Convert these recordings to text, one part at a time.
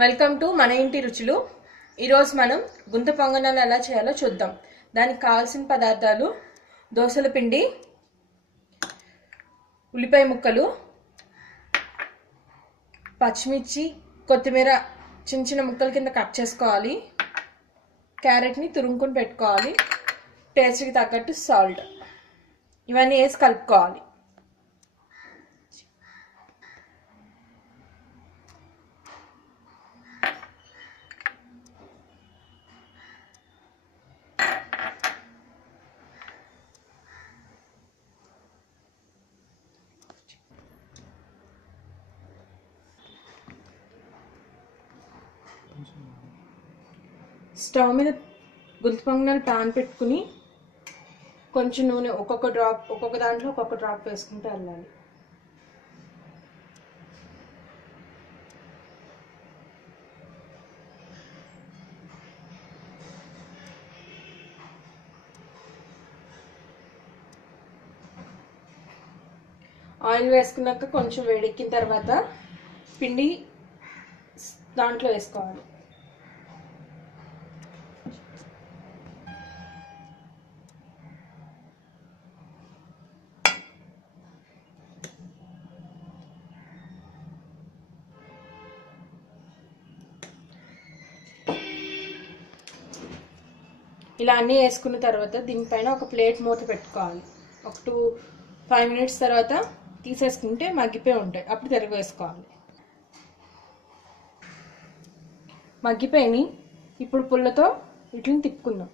Welcome to మన ఇంటి రుచులు. ఈరోజు మనం గుంత పొంగనాలు ఎలా చేయాలో చూద్దాం. దానికి కావాల్సిన పదార్థాలు: దోసల పిండి, ఉల్లిపాయ ముక్కలు, పచ్చిమిర్చి, కొత్తిమీర చిన్న చిన్న ముక్కల కింద కట్ చేసుకోవాలి, క్యారెట్ని తురుముకొని పెట్టుకోవాలి, టేస్ట్కి తగ్గట్టు సాల్ట్, ఇవన్నీ వేసి కలుపుకోవాలి. స్టవ్ మీద గుంత పొంగనాలు ప్యాన్ పెట్టుకుని కొంచెం నూనె ఒక్కొక్క దాంట్లో ఒక్కొక్క డ్రాప్ వేసుకుంటూ వెళ్ళాలి. ఆయిల్ వేసుకున్నాక కొంచెం వేడెక్కిన తర్వాత పిండి దాంట్లో వేసుకోవాలి. ఇలా అన్నీ వేసుకున్న తర్వాత దీనిపైన ఒక ప్లేట్ మూత పెట్టుకోవాలి. ఒక 5 మినిట్స్ తర్వాత తీసేసుకుంటే మగ్గిపోయి ఉంటాయి. అప్పుడు తిరిగి వేసుకోవాలి. మగ్గిపోయి ఇప్పుడు పుల్లతో వీటిని తిప్పుకుందాం.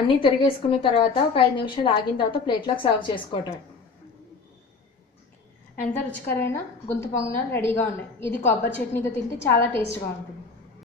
అన్నీ తిరిగేసుకున్న తర్వాత ఒక 5 నిమిషాలు ఆగిన తర్వాత ప్లేట్లోకి సర్వ్ చేసుకోవటం. ఎంత రుచికరమైన గుంత పొంగనాలు రెడీగా ఉన్నాయి. ఇది కొబ్బరి చట్నీతో తింటే చాలా టేస్ట్గా ఉంటుంది.